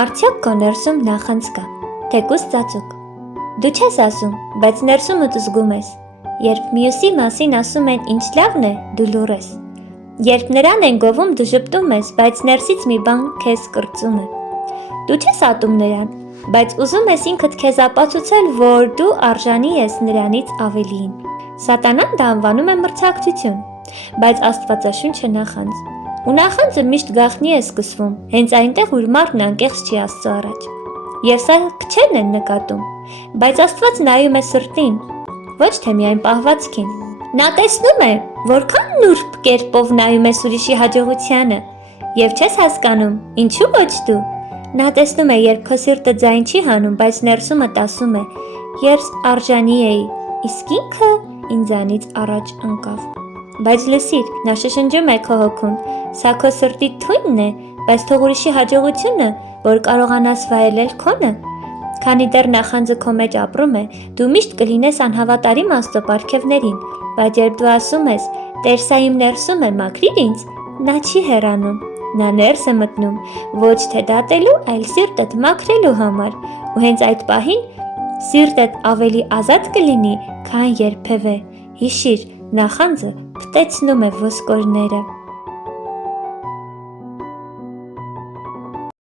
Արդյոք քո ներսում նախանց կա, թեկուզ ծածուկ։ Դու չես ասում, բայց ներսումդ զգում ես։ Երբ մյուսի մասին ասում են ինչ լավն է, դու լուռ ես։ Երբ նրան են գովում, դու ժպտում ես, բայց ներսից մի բան քեզ կրծում է։ Դու չես ատում նրան, բայց ուզում ես ինքդ քեզ ապացուցել, որ դու արժանի ես նրանից ավելիին։ Սատանան դա անվանում է մրցակցություն, բայց Աստվածաշունչը նախանձ։ Ու նախանձը միշտ գաղտնի է սկսվում, հենց այնտեղ, ուր մարդն անկեղծ չի Աստծո առաջ։ Եվ սա քչերն են նկատում, բայց Աստված նայում է սրտին, ոչ թե միայն պահվածքին։ Նա տեսնում է, որքան նուրբ կերպով նայում ես ուրիշի հաջողությանը, եւ չես հասկանում, ինչու ոչ դու։ Նա տեսնում է, երբ քո սիրտը ձայն չի հանում, բայց ներսումդ ասում է, ես արժանի էի, իսկ ինքը ինձանից առաջ ընկավ։ Բայց լսիր, նա շշնջում է քո հոգուն, սա քո սրտի թույնն է, բայց թող ուրիշի հաջողությունը, որ կարողանաս վայելել քոնը։ Քանի դեռ նախանձը քո մեջ ապրում է, դու միշտ կլինես անհավատարիմ Աստծո պարգևներին, բայց երբ դու ասում ես, Տեր սա իմ ներսում է, մաքրիր ինձ, նա չի հեռանում, նա ներս է մտնում, ոչ թե դատելու, այլ սիրտդ մաքրելու համար, ու հենց այդ պահին սիրտդ ավելի ազատ կլինի, քան երբևէ։ Հիշիր, նախանձը փտեցնում է ոսկորները։